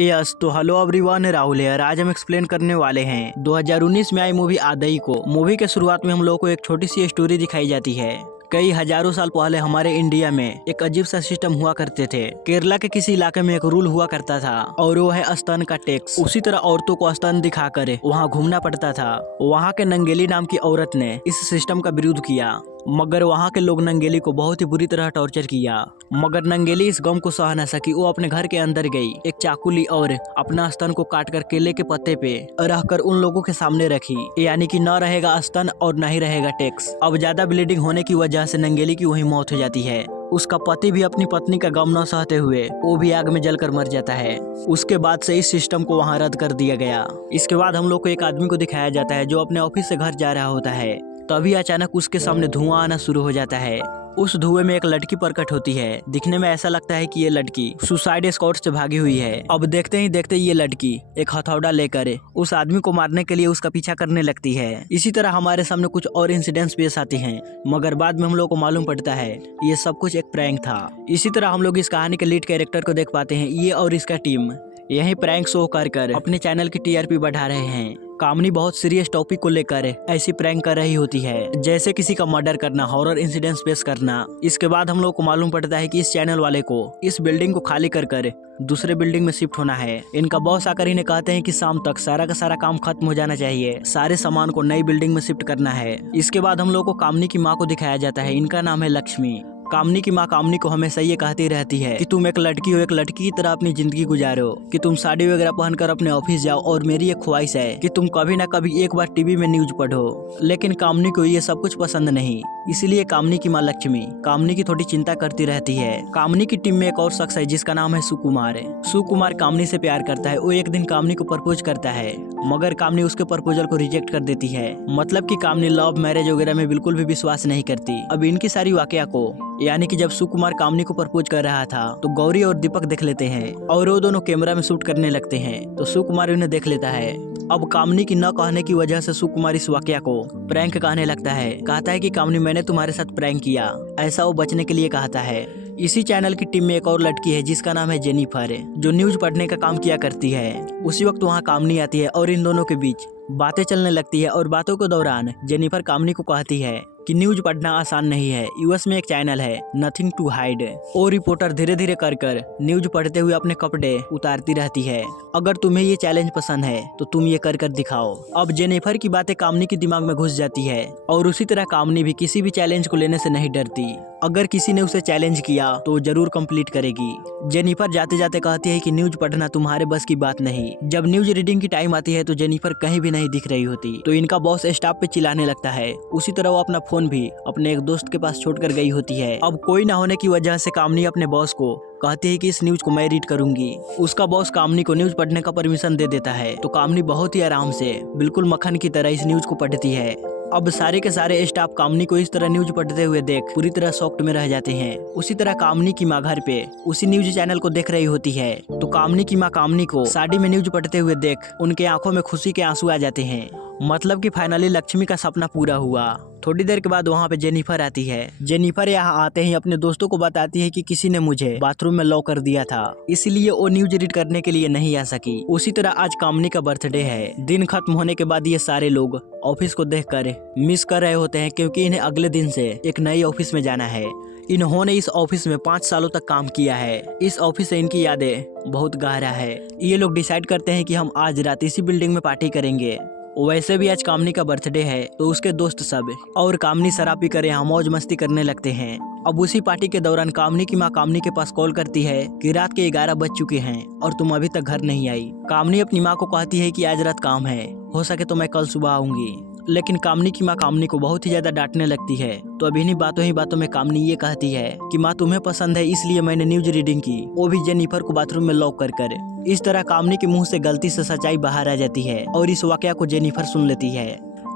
Yes तो hello everyone, Rahul है। आज हम एक्सप्लेन करने वाले हैं 2019 में आई मूवी आदई को। मूवी के शुरुआत में हम लोग को एक छोटी सी स्टोरी दिखाई जाती है। कई हजारों साल पहले हमारे इंडिया में एक अजीब सा सिस्टम हुआ करते थे। केरला के किसी इलाके में एक रूल हुआ करता था और वो है स्तन का टैक्स। उसी तरह औरतों को स्तन दिखाकर वहाँ घूमना पड़ता था। वहाँ के नंगेली नाम की औरत ने इस सिस्टम का विरोध किया, मगर वहाँ के लोग नंगेली को बहुत ही बुरी तरह टॉर्चर किया। मगर नंगेली इस गम को सह न सकी। वो अपने घर के अंदर गई, एक चाकू ली और अपना स्तन को काटकर केले के पत्ते पे रखकर उन लोगों के सामने रखी। यानी कि न रहेगा स्तन और न ही रहेगा टैक्स। अब ज्यादा ब्लीडिंग होने की वजह से नंगेली की वही मौत हो जाती है। उसका पति भी अपनी पत्नी का गम न सहते हुए वो भी आग में जलकर मर जाता है। उसके बाद से इस सिस्टम को वहाँ रद्द कर दिया गया। इसके बाद हम लोग को एक आदमी को दिखाया जाता है जो अपने ऑफिस से घर जा रहा होता है। तभी अचानक उसके सामने धुआं आना शुरू हो जाता है। उस धुएं में एक लड़की प्रकट होती है। दिखने में ऐसा लगता है कि ये लड़की सुसाइड स्क्वाड से भागी हुई है। अब देखते ही देखते ये लड़की एक हथौड़ा लेकर उस आदमी को मारने के लिए उसका पीछा करने लगती है। इसी तरह हमारे सामने कुछ और इंसिडेंट्स पेश आते हैं, मगर बाद में हम लोग को मालूम पड़ता है ये सब कुछ एक प्रैंक था। इसी तरह हम लोग इस कहानी के लीड कैरेक्टर को देख पाते हैं। ये और इसका टीम यही प्रैंक शो कर अपने चैनल की टीआरपी बढ़ा रहे हैं। कामनी बहुत सीरियस टॉपिक को लेकर ऐसी प्रैंक कर रही होती है, जैसे किसी का मर्डर करना, हॉरर इंसिडेंट्स पेश करना। इसके बाद हम लोग को मालूम पड़ता है कि इस चैनल वाले को इस बिल्डिंग को खाली कर दूसरे बिल्डिंग में शिफ्ट होना है। इनका बॉस आकर इन्हें कहते हैं कि शाम तक सारा का सारा काम खत्म हो जाना चाहिए, सारे सामान को नई बिल्डिंग में शिफ्ट करना है। इसके बाद हम लोग को कामनी की माँ को दिखाया जाता है। इनका नाम है लक्ष्मी। कामनी की माँ कामनी को हमेशा ये कहती रहती है कि तुम एक लड़की हो, एक लड़की की तरह अपनी जिंदगी गुजारो, कि तुम साड़ी वगैरह पहनकर अपने ऑफिस जाओ, और मेरी एक ख्वाहिश है कि तुम कभी ना कभी एक बार टीवी में न्यूज पढ़ो। लेकिन कामनी को ये सब कुछ पसंद नहीं, इसलिए कामनी की माँ लक्ष्मी कामनी की थोड़ी चिंता करती रहती है। कामनी की टीम में एक और शख्स है जिसका नाम है सुकुमार। सुकुमार कामनी से प्यार करता है। वो एक दिन कामनी को प्रपोज करता है, मगर कामनी उसके प्रपोजल को रिजेक्ट कर देती है। मतलब कि कामनी लव मैरिज वगैरह में बिल्कुल भी विश्वास नहीं करती। अब इनकी सारी वाकया को, यानी कि जब सुकुमार कामनी को प्रपोज कर रहा था तो गौरी और दीपक देख लेते हैं और वो दोनों कैमरा में शूट करने लगते हैं। तो सुकुमार उन्हें देख लेता है। अब कामनी की न कहने की वजह से सुकुमार इस वाकया को प्रैंक कहने लगता है। कहता है कि कामनी मैंने तुम्हारे साथ प्रैंक किया, ऐसा वो बचने के लिए कहता है। इसी चैनल की टीम में एक और लड़की है जिसका नाम है जेनिफर, जो न्यूज पढ़ने का काम किया करती है। उसी वक्त वहाँ कामनी आती है और इन दोनों के बीच बातें चलने लगती है। और बातों के दौरान जेनिफर कामनी को कहती है कि न्यूज पढ़ना आसान नहीं है। यूएस में एक चैनल है नथिंग टू हाइड, और रिपोर्टर धीरे धीरे कर न्यूज पढ़ते हुए अपने कपड़े उतारती रहती है। अगर तुम्हें ये चैलेंज पसंद है तो तुम ये कर दिखाओ। अब जेनिफर की बातें कामनी के दिमाग में घुस जाती है, और उसी तरह कामनी भी किसी भी चैलेंज को लेने से नहीं डरती। अगर किसी ने उसे चैलेंज किया तो जरूर कंप्लीट करेगी। जेनिफर जाते जाते कहती है कि न्यूज पढ़ना तुम्हारे बस की बात नहीं। जब न्यूज रीडिंग की टाइम आती है तो जेनिफर कहीं भी नहीं दिख रही होती। तो इनका बॉस स्टाफ पे चिल्लाने लगता है। उसी तरह वो अपना फोन भी अपने एक दोस्त के पास छोड़कर गई होती है। अब कोई ना होने की वजह से कामनी अपने बॉस को कहती है कि इस न्यूज को मैं रीड करूंगी। उसका बॉस कामनी को न्यूज पढ़ने का परमिशन दे देता है। तो कामनी बहुत ही आराम से, बिल्कुल मक्खन की तरह इस न्यूज को पढ़ती है। अब सारे के सारे स्टाफ कामनी को इस तरह न्यूज पढ़ते हुए देख पूरी तरह शॉक्ड में रह जाते हैं। उसी तरह कामनी की माँ घर पे उसी न्यूज चैनल को देख रही होती है। तो कामनी की माँ कामनी को साड़ी में न्यूज पढ़ते हुए देख उनके आंखों में खुशी के आंसू आ जाते हैं। मतलब कि फाइनली लक्ष्मी का सपना पूरा हुआ। थोड़ी देर के बाद वहाँ पे जेनिफर आती है। जेनिफर यहाँ आते ही अपने दोस्तों को बताती है कि किसी ने मुझे बाथरूम में लॉक कर दिया था, इसलिए वो न्यूज रीड करने के लिए नहीं आ सकी। उसी तरह आज कामनी का बर्थडे है। दिन खत्म होने के बाद ये सारे लोग ऑफिस को देखकर मिस कर रहे होते हैं, क्योंकि इन्हें अगले दिन से एक नई ऑफिस में जाना है। इन्होंने इस ऑफिस में 5 सालों तक काम किया है। इस ऑफिस से इनकी यादें बहुत गहरा है। ये लोग डिसाइड करते हैं कि हम आज रात इसी बिल्डिंग में पार्टी करेंगे। वैसे भी आज कामनी का बर्थडे है, तो उसके दोस्त सब और कामनी शराब पीकर यहाँ मौज मस्ती करने लगते हैं। अब उसी पार्टी के दौरान कामनी की माँ कामनी के पास कॉल करती है कि रात के 11 बज चुके हैं और तुम अभी तक घर नहीं आई। कामनी अपनी माँ को कहती है कि आज रात काम है, हो सके तो मैं कल सुबह आऊंगी। लेकिन कामनी की माँ कामनी को बहुत ही ज्यादा डांटने लगती है। तो अब इन्हीं बातों ही बातों में कामनी ये कहती है कि माँ तुम्हें पसंद है, इसलिए मैंने न्यूज रीडिंग की, वो भी जेनिफर को बाथरूम में लॉक कर। इस तरह कामनी के मुंह से गलती से सच्चाई बाहर आ जाती है और इस वाकया को जेनिफर सुन लेती है।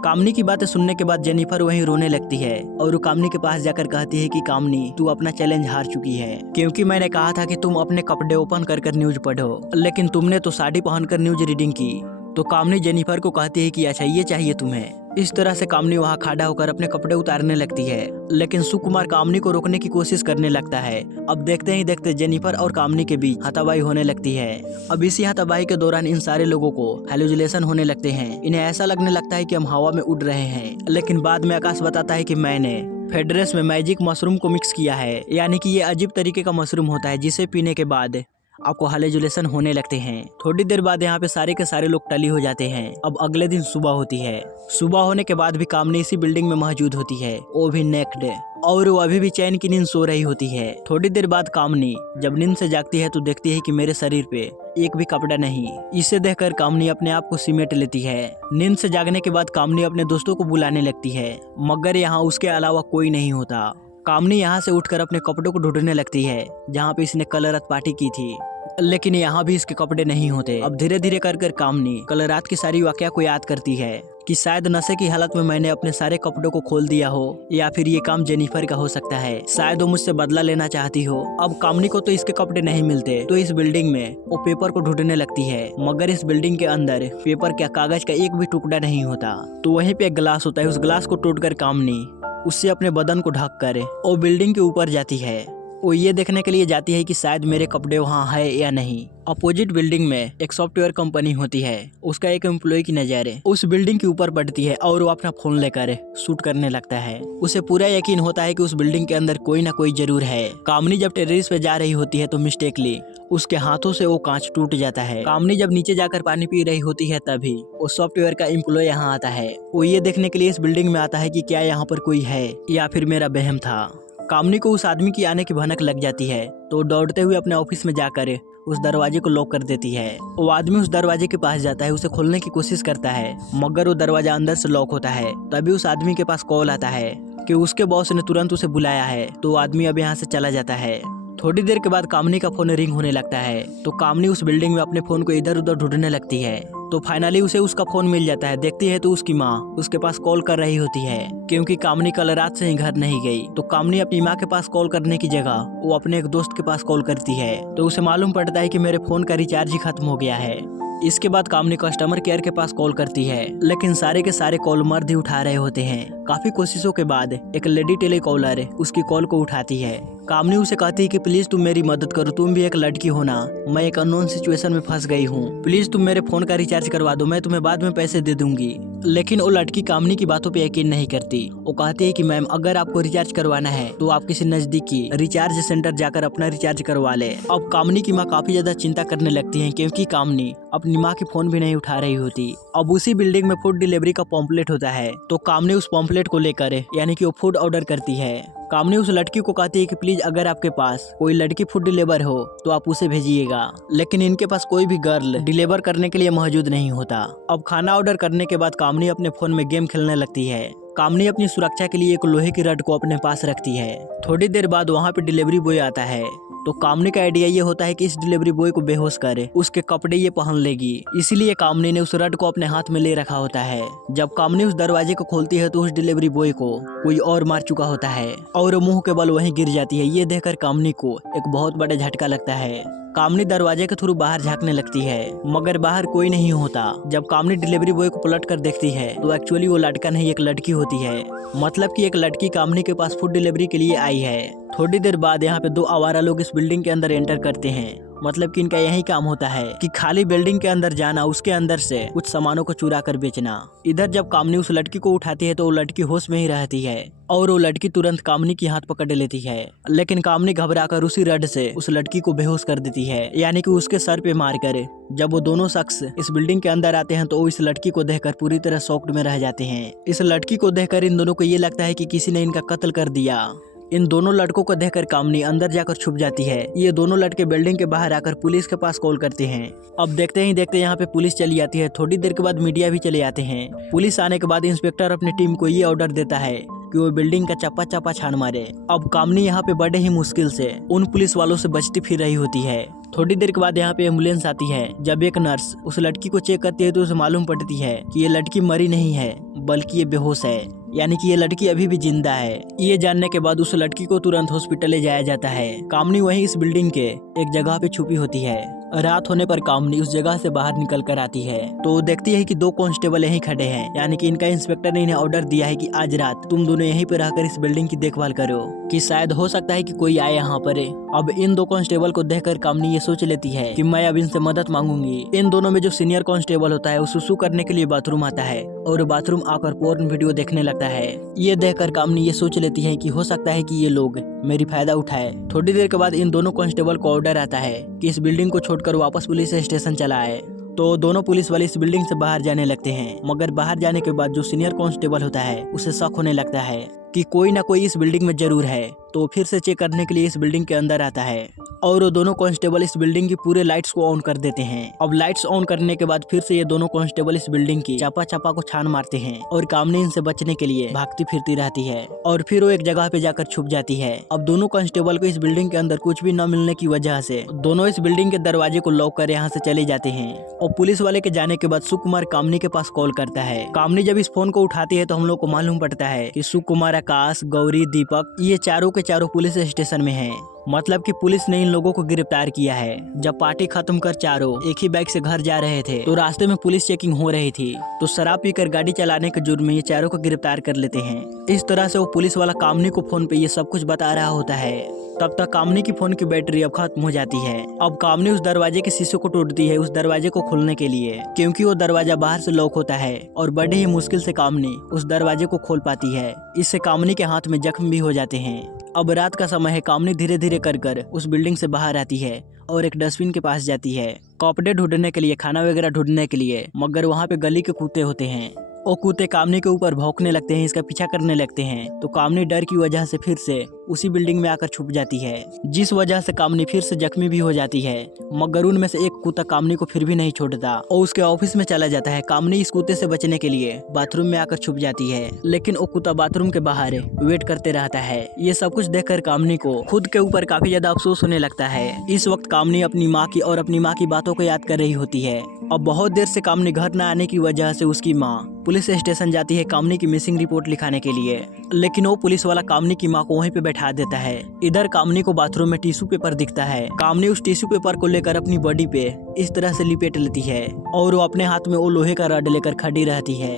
कामनी की बातें सुनने के बाद जेनिफर वहीं रोने लगती है और वो कामनी के पास जाकर कहती है कि कामनी तू अपना चैलेंज हार चुकी है, क्योंकि मैंने कहा था कि तुम अपने कपड़े ओपन कर न्यूज पढ़ो, लेकिन तुमने तो साड़ी पहनकर न्यूज रीडिंग की। तो कामनी जेनिफर को कहती है कि अच्छा ये चाहिए तुम्हें। इस तरह से कामनी वहाँ खड़ा होकर अपने कपड़े उतारने लगती है, लेकिन सुकुमार कामनी को रोकने की कोशिश करने लगता है। अब देखते ही देखते जेनिफर और कामनी के बीच हाथापाई होने लगती है। अब इसी हाथापाई के दौरान इन सारे लोगों को हेलुसिनेशन होने लगते हैं। इन्हें ऐसा लगने लगता है कि हम हवा में उड़ रहे हैं, लेकिन बाद में आकाश बताता है कि मैंने फेडरेस में मैजिक मशरूम को मिक्स किया है, यानी कि ये अजीब तरीके का मशरूम होता है जिसे पीने के बाद आपको हेलुसिनेशन होने लगते हैं। थोड़ी देर बाद यहाँ पे सारे के सारे लोग टली हो जाते हैं। अब अगले दिन सुबह होती है। सुबह होने के बाद भी कामनी इसी बिल्डिंग में मौजूद होती है, वो भी नेक्ड, और वो अभी भी चैन की नींद सो रही होती है। थोड़ी देर बाद कामनी जब नींद से जागती है तो देखती है कि मेरे शरीर पे एक भी कपड़ा नहीं। इसे देखकर कामनी अपने आप को सिमेट लेती है। नींद से जागने के बाद कामनी अपने दोस्तों को बुलाने लगती है, मगर यहाँ उसके अलावा कोई नहीं होता। कामनी यहाँ से उठकर अपने कपड़ों को ढूंढने लगती है जहाँ पे इसने कल रात पार्टी की थी, लेकिन यहाँ भी इसके कपड़े नहीं होते। अब धीरे धीरे कर कामनी कल रात की सारी वाकया को याद करती है कि शायद नशे की हालत में मैंने अपने सारे कपड़ों को खोल दिया हो, या फिर ये काम जेनिफर का हो सकता है। शायद वो मुझसे बदला लेना चाहती हो। अब कामनी को तो इसके कपड़े नहीं मिलते, तो इस बिल्डिंग में वो पेपर को ढूंढने लगती है, मगर इस बिल्डिंग के अंदर पेपर क्या कागज का एक भी टुकड़ा नहीं होता। तो वहीं पे एक गिलास होता है, उस गिलास को तोड़कर कामनी उससे अपने बदन को ढक कर वो बिल्डिंग के ऊपर जाती है। वो ये देखने के लिए जाती है कि शायद मेरे कपड़े वहाँ है या नहीं। अपोजिट बिल्डिंग में एक सॉफ्टवेयर कंपनी होती है, उसका एक एम्प्लॉय की नजर उस बिल्डिंग के ऊपर पड़ती है और वो अपना फोन लेकर शूट करने लगता है। उसे पूरा यकीन होता है कि उस बिल्डिंग के अंदर कोई ना कोई जरूर है। कामनी जब टेरेस पे जा रही होती है तो मिस्टेकली उसके हाथों से वो कांच टूट जाता है। कामनी जब नीचे जाकर पानी पी रही होती है तभी वो सॉफ्टवेयर का एम्प्लॉय यहाँ आता है। वो ये देखने के लिए इस बिल्डिंग में आता है कि क्या यहाँ पर कोई है या फिर मेरा वहम था। कामनी को उस आदमी की आने की भनक लग जाती है, तो दौड़ते हुए अपने ऑफिस में जाकर उस दरवाजे को लॉक कर देती है। वो आदमी उस दरवाजे के पास जाता है, उसे खोलने की कोशिश करता है, मगर वो दरवाजा अंदर से लॉक होता है। तभी उस आदमी के पास कॉल आता है कि उसके बॉस ने तुरंत उसे बुलाया है, तो वो आदमी अब यहाँ से चला जाता है। थोड़ी देर के बाद कामनी का फोन रिंग होने लगता है, तो कामनी उस बिल्डिंग में अपने फोन को इधर उधर ढूंढने लगती है। तो फाइनली उसे उसका फोन मिल जाता है। देखती है तो उसकी माँ उसके पास कॉल कर रही होती है, क्योंकि कामनी कल रात से ही घर नहीं गई। तो कामनी अपनी माँ के पास कॉल करने की जगह वो अपने एक दोस्त के पास कॉल करती है, तो उसे मालूम पड़ता है कि मेरे फोन का रिचार्ज ही खत्म हो गया है। इसके बाद कामनी कस्टमर केयर के पास कॉल करती है, लेकिन सारे के सारे कॉल मर्द ही उठा रहे होते हैं। काफी कोशिशों के बाद एक लेडी टेलीकॉलर उसकी कॉल को उठाती है। कामनी उसे कहती है कि प्लीज तुम मेरी मदद करो, तुम भी एक लड़की हो ना, मैं एक अननोन सिचुएशन में फंस गई हूँ, प्लीज तुम मेरे फोन का रिचार्ज करवा दो, मैं तुम्हें बाद में पैसे दे दूंगी। लेकिन वो लड़की कामनी की बातों पे यकीन नहीं करती। वो कहती है कि मैम अगर आपको रिचार्ज करवाना है तो आप किसी नजदीकी रिचार्ज सेंटर जाकर अपना रिचार्ज करवा ले। अब कामनी की माँ काफी ज्यादा चिंता करने लगती है, क्योंकि कामनी अपनी माँ की फोन भी नहीं उठा रही होती। अब उसी बिल्डिंग में फूड डिलीवरी का पॉम्पलेट होता है, तो कामनी उस पॉम्पलेट को लेकर यानी कि वो फूड ऑर्डर करती है। कामनी उस लड़की को कहती है कि प्लीज अगर आपके पास कोई लड़की फूड डिलीवर हो तो आप उसे भेजिएगा, लेकिन इनके पास कोई भी गर्ल डिलीवर करने के लिए मौजूद नहीं होता। अब खाना ऑर्डर करने के बाद कामनी अपने फोन में गेम खेलने लगती है। कामनी अपनी सुरक्षा के लिए एक लोहे की रड को अपने पास रखती है। थोड़ी देर बाद वहाँ पे डिलीवरी बॉय आता है, तो कामनी का आइडिया ये होता है कि इस डिलीवरी बॉय को बेहोश करे, उसके कपड़े ये पहन लेगी। इसीलिए कामनी ने उस रड को अपने हाथ में ले रखा होता है। जब कामनी उस दरवाजे को खोलती है तो उस डिलीवरी बॉय को कोई और मार चुका होता है और मुंह के बल वहीं गिर जाती है। ये देखकर कामनी को एक बहुत बड़ा झटका लगता है। कामनी दरवाजे के थ्रू बाहर झांकने लगती है, मगर बाहर कोई नहीं होता। जब कामनी डिलीवरी बॉय को पलट कर देखती है तो एक्चुअली वो लड़का नहीं एक लड़की होती है, मतलब कि एक लड़की कामनी के पास फूड डिलीवरी के लिए आई है। थोड़ी देर बाद यहाँ पे दो आवारा लोग इस बिल्डिंग के अंदर एंटर करते हैं, मतलब कि इनका यही काम होता है कि खाली बिल्डिंग के अंदर जाना, उसके अंदर से कुछ सामानों को चुरा कर बेचना। इधर जब कामनी उस लड़की को उठाती है तो वो लड़की होश में ही रहती है और वो लड़की तुरंत कामनी की हाथ पकड़ लेती है, लेकिन कामनी घबराकर उसी रड से उस लड़की को बेहोश कर देती है, यानी कि उसके सर पे मार कर। जब वो दोनों शख्स इस बिल्डिंग के अंदर आते हैं तो वो इस लड़की को देखकर पूरी तरह शॉक्ड में रह जाते हैं। इस लड़की को देखकर इन दोनों को ये लगता है कि किसी ने इनका कत्ल कर दिया। इन दोनों लड़कों को देखकर कामनी अंदर जाकर छुप जाती है। ये दोनों लड़के बिल्डिंग के बाहर आकर पुलिस के पास कॉल करते हैं। अब देखते ही देखते यहाँ पे पुलिस चली आती है। थोड़ी देर के बाद मीडिया भी चले आते हैं। पुलिस आने के बाद इंस्पेक्टर अपनी टीम को ये ऑर्डर देता है कि वो बिल्डिंग का चप्पा चप्पा छान मारे। अब कामनी यहाँ पे बड़े ही मुश्किल से उन पुलिस वालों से बचती फिर रही होती है। थोड़ी देर के बाद यहाँ पे एम्बुलेंस आती है। जब एक नर्स उस लड़की को चेक करती है तो उसे मालूम पड़ती है कि ये लड़की मरी नहीं है, बल्कि ये बेहोश है, यानी कि ये लड़की अभी भी जिंदा है। ये जानने के बाद उस लड़की को तुरंत हॉस्पिटल ले जाया जाता है। कामनी वहीं इस बिल्डिंग के एक जगह पे छुपी होती है। रात होने पर कामनी उस जगह से बाहर निकल कर आती है तो देखती है कि दो कांस्टेबल यहीं खड़े हैं, यानी कि इनका इंस्पेक्टर ने इन्हें ऑर्डर दिया है कि आज रात तुम दोनों यहीं पर रहकर इस बिल्डिंग की देखभाल करो कि शायद हो सकता है कि कोई आए यहाँ पर। अब इन दो कांस्टेबल को देखकर कामनी ये सोच लेती है कि मैं अब इनसे मदद मांगूंगी। इन दोनों में जो सीनियर कांस्टेबल होता है वो सुसु करने के लिए बाथरूम आता है और बाथरूम आकर पोर्न वीडियो देखने लगता है। ये देखकर कामनी ये सोच लेती है कि हो सकता है कि ये लोग मेरी फायदा उठाए। थोड़ी देर के बाद इन दोनों कांस्टेबल को ऑर्डर आता है कि इस बिल्डिंग को छोड़कर वापस पुलिस स्टेशन चला आए। तो दोनों पुलिस वाले इस बिल्डिंग से बाहर जाने लगते हैं, मगर बाहर जाने के बाद जो सीनियर कांस्टेबल होता है उसे शक होने लगता है कि कोई ना कोई इस बिल्डिंग में जरूर है। तो फिर से चेक करने के लिए इस बिल्डिंग के अंदर आता है और वो दोनों कांस्टेबल इस बिल्डिंग की पूरे लाइट्स को ऑन कर देते हैं। अब लाइट्स ऑन करने के बाद फिर से ये दोनों कांस्टेबल इस बिल्डिंग की चापा को छान मारते हैं और कामनी इनसे बचने के लिए भागती फिरती रहती है और फिर वो एक जगह पे जाकर छुप जाती है। अब दोनों कांस्टेबल को इस बिल्डिंग के अंदर कुछ भी न मिलने की वजह से दोनों इस बिल्डिंग के दरवाजे को लॉक कर यहाँ से चले जाते हैं। और पुलिस वाले के जाने के बाद सुकुमार कामनी के पास कॉल करता है। कामनी जब इस फोन को उठाती है तो हम लोग को मालूम पड़ता है कि सुकुमार, आकाश, गौरी, दीपक ये चारों के चारों पुलिस स्टेशन में हैं। मतलब कि पुलिस ने इन लोगों को गिरफ्तार किया है। जब पार्टी खत्म कर चारों एक ही बाइक से घर जा रहे थे तो रास्ते में पुलिस चेकिंग हो रही थी, तो शराब पीकर गाड़ी चलाने के जुर्म में ये चारों को गिरफ्तार कर लेते हैं। इस तरह से वो पुलिस वाला कामनी को फोन पे ये सब कुछ बता रहा होता है। तब तक कामनी की फोन की बैटरी अब खत्म हो जाती है। अब कामनी उस दरवाजे के शीशे को तोड़ती है उस दरवाजे को खोलने के लिए, क्योंकि वो दरवाजा बाहर से लॉक होता है और बड़े ही मुश्किल से कामनी उस दरवाजे को खोल पाती है। इससे कामनी के हाथ में जख्म भी हो जाते हैं। अब रात का समय है। कामनी धीरे धीरे कर उस बिल्डिंग से बाहर आती है और एक डस्टबिन के पास जाती है कपड़े ढूंढने के लिए, खाना वगैरह ढूंढने के लिए, मगर वहाँ पे गली के कुत्ते होते हैं। वो कुत्ते कामनी के ऊपर भौंकने लगते हैं, इसका पीछा करने लगते हैं। तो कामनी डर की वजह से फिर से उसी बिल्डिंग में आकर छुप जाती है, जिस वजह से कामनी फिर से जख्मी भी हो जाती है। मगर उनमें से एक कुत्ता कामनी को फिर भी नहीं छोड़ता और उसके ऑफिस में चला जाता है। कामनी इस कुत्ते से बचने के लिए बाथरूम में आकर छुप जाती है, लेकिन वो कुत्ता बाथरूम के बाहर वेट करते रहता है। ये सब कुछ देखकर कामनी को खुद के ऊपर काफी ज्यादा अफसोस होने लगता है। इस वक्त कामनी अपनी माँ की और अपनी माँ की बातों को याद कर रही होती है। अब बहुत देर से कामनी घर न आने की वजह से उसकी माँ पुलिस स्टेशन जाती है कामनी की मिसिंग रिपोर्ट लिखाने के लिए, लेकिन वो पुलिस वाला कामनी की माँ को वहीं पे बैठा देता है। इधर कामनी को बाथरूम में टिश्यू पेपर दिखता है। कामनी उस टिश्यू पेपर को लेकर अपनी बॉडी पे इस तरह से लिपेट लेती है और वो अपने हाथ में वो लोहे का रॉड लेकर खड़ी रहती है।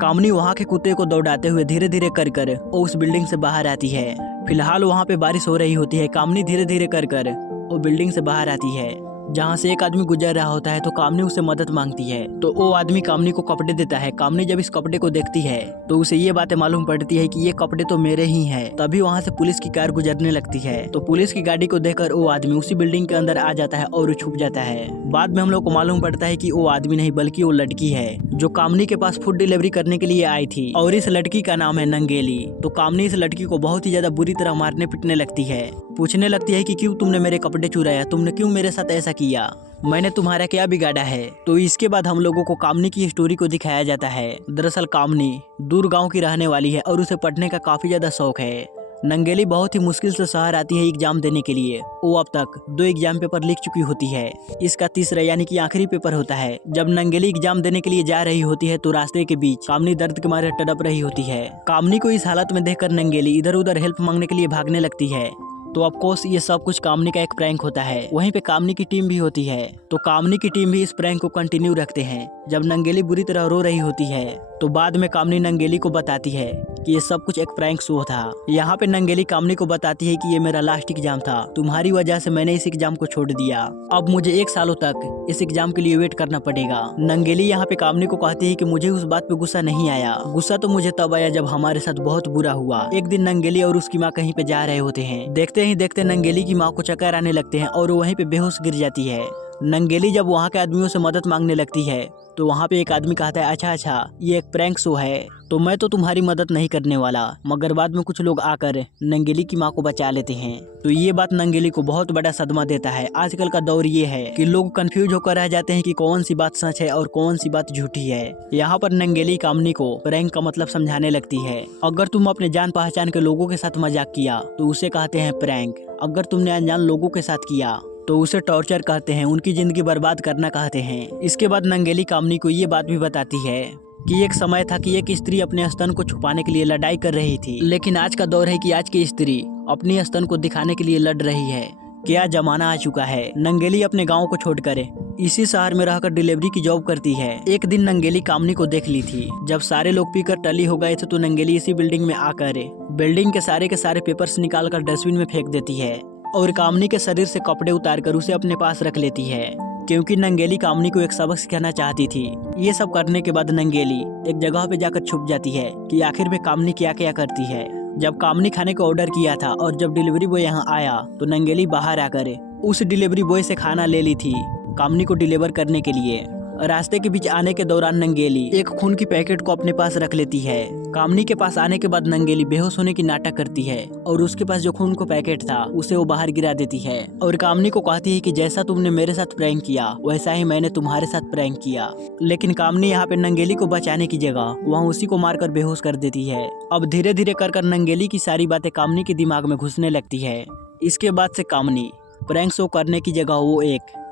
कामनी वहाँ के कुत्ते को दौड़ाते हुए धीरे धीरे कर वो उस बिल्डिंग से बाहर आती है। फिलहाल वहाँ पे बारिश हो रही होती है। कामनी धीरे धीरे कर वो बिल्डिंग से बाहर आती है, जहाँ से एक आदमी गुजर रहा होता है। तो कामनी उससे मदद मांगती है, तो वो आदमी कामनी को कपड़े देता है। कामनी जब इस कपड़े को देखती है तो उसे ये बातें मालूम पड़ती है कि ये कपड़े तो मेरे ही हैं। तभी वहाँ से पुलिस की कार गुजरने लगती है, तो पुलिस की गाड़ी को देखकर वो आदमी उसी बिल्डिंग के अंदर आ जाता है और छुप जाता है। बाद में हम लोग को मालूम पड़ता है कि वो आदमी नहीं बल्कि वो लड़की है जो कामनी के पास फूड डिलीवरी करने के लिए आई थी, और इस लड़की का नाम है नंगेली। तो कामनी इस लड़की को बहुत ही ज्यादा बुरी तरह मारने पीटने लगती है। पूछने लगती है कि क्यों तुमने मेरे कपड़े चुराया, तुमने क्यों मेरे साथ ऐसा किया, मैंने तुम्हारा क्या बिगाड़ा है। तो इसके बाद हम लोगों को कामनी की स्टोरी को दिखाया जाता है। दरअसल कामनी दूर गांव की रहने वाली है और उसे पढ़ने का काफी ज्यादा शौक है। नंगेली बहुत ही मुश्किल से शहर आती है एग्जाम देने के लिए। वो अब तक 2 एग्जाम पेपर लिख चुकी होती है, इसका तीसरा यानी कि आखिरी पेपर होता है। जब नंगेली एग्जाम देने के लिए जा रही होती है तो रास्ते के बीच कामनी दर्द के मारे तड़प रही होती है। कामनी को इस हालत में देखकर नंगेली इधर उधर हेल्प मांगने के लिए भागने लगती है। तो ऑफकोर्स ये सब कुछ कामनी का एक प्रैंक होता है। वहीं पे कामनी की टीम भी होती है, तो कामनी की टीम भी इस प्रैंक को कंटिन्यू रखते हैं। जब नंगेली बुरी तरह रो रही होती है तो बाद में कामनी नंगेली को बताती है कि ये सब कुछ एक प्रैंक शो था। यहाँ पे नंगेली कामनी को बताती है कि ये मेरा लास्ट एग्जाम था, तुम्हारी वजह से मैंने इस एग्जाम को छोड़ दिया, अब मुझे 1 सालों तक इस एग्जाम के लिए वेट करना पड़ेगा। नंगेली यहाँ पे कामनी को कहती है कि मुझे उस बात पे गुस्सा नहीं आया, गुस्सा तो मुझे तब आया जब हमारे साथ बहुत बुरा हुआ। एक दिन नंगेली और उसकी माँ कहीं पे जा रहे होते हैं, देखते ही देखते नंगेली की माँ को चक्कर आने लगते हैं और वो वहीं पे बेहोश गिर जाती है। नंगेली जब वहाँ के आदमियों से मदद मांगने लगती है तो वहाँ पे एक आदमी कहता है अच्छा ये एक प्रैंक शो है, तो मैं तो तुम्हारी मदद नहीं करने वाला। मगर बाद में कुछ लोग आकर नंगेली की माँ को बचा लेते हैं। तो ये बात नंगेली को बहुत बड़ा सदमा देता है। आजकल का दौर ये है कि लोग कंफ्यूज होकर रह जाते हैं कि कौन सी बात सच है और कौन सी बात झूठी है। यहाँ पर नंगेली कामनी को प्रैंक का मतलब समझाने लगती है। अगर तुम अपने जान पहचान के लोगों के साथ मजाक किया तो उसे कहते हैं प्रैंक, अगर तुमने अनजान लोगों के साथ किया तो उसे टॉर्चर कहते हैं, उनकी जिंदगी बर्बाद करना कहते हैं। इसके बाद नंगेली कामनी को ये बात भी बताती है कि एक समय था कि एक स्त्री अपने स्तन को छुपाने के लिए लड़ाई कर रही थी, लेकिन आज का दौर है कि आज की स्त्री अपनी स्तन को दिखाने के लिए लड़ रही है, क्या जमाना आ चुका है। नंगेली अपने गांव को छोड़कर इसी शहर में रहकर डिलीवरी की जॉब करती है। एक दिन नंगेली कामनी को देख ली थी। जब सारे लोग पीकर टली हो गए थे तो नंगेली इसी बिल्डिंग में आकर बिल्डिंग के सारे पेपर्स निकालकर डस्टबिन में फेंक देती है और कामनी के शरीर से कपड़े उतारकर उसे अपने पास रख लेती है, क्योंकि नंगेली कामनी को एक सबक सिखाना चाहती थी। ये सब करने के बाद नंगेली एक जगह पे जाकर छुप जाती है कि आखिर में कामनी क्या क्या करती है। जब कामनी खाने का ऑर्डर किया था और जब डिलीवरी बॉय यहाँ आया तो नंगेली बाहर आकर उस डिलीवरी बॉय से खाना ले ली थी कामनी को डिलीवर करने के लिए। रास्ते के बीच आने के दौरान नंगेली एक खून की पैकेट को अपने पास रख लेती है। कामनी के पास आने के बाद नंगेली बेहोश होने की नाटक करती है और उसके पास जो खून का पैकेट था उसे वो बाहर गिरा देती है और कामनी को कहती है कि जैसा तुमने मेरे साथ प्रैंक किया वैसा ही मैंने तुम्हारे साथ प्रैंक किया। लेकिन कामनी यहाँ पे नंगेली को बचाने की जगह वहाँ उसी को मारकर बेहोश कर देती है। अब धीरे धीरे कर नंगेली की सारी बातें कामनी के दिमाग में घुसने लगती है। इसके बाद से कामनी प्रैंक शो करने की जगह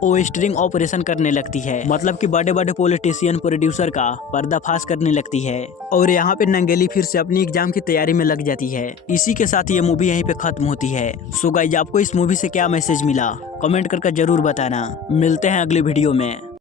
वो स्ट्रिंग ऑपरेशन करने लगती है, मतलब कि बड़े बड़े पॉलिटिशियन प्रोड्यूसर का पर्दाफाश करने लगती है। और यहाँ पे नंगेली फिर से अपनी एग्जाम की तैयारी में लग जाती है। इसी के साथ ये मूवी यहीं पे खत्म होती है। सो गाइस, आपको इस मूवी से क्या मैसेज मिला कमेंट करके जरूर बताना। मिलते हैं अगले वीडियो में।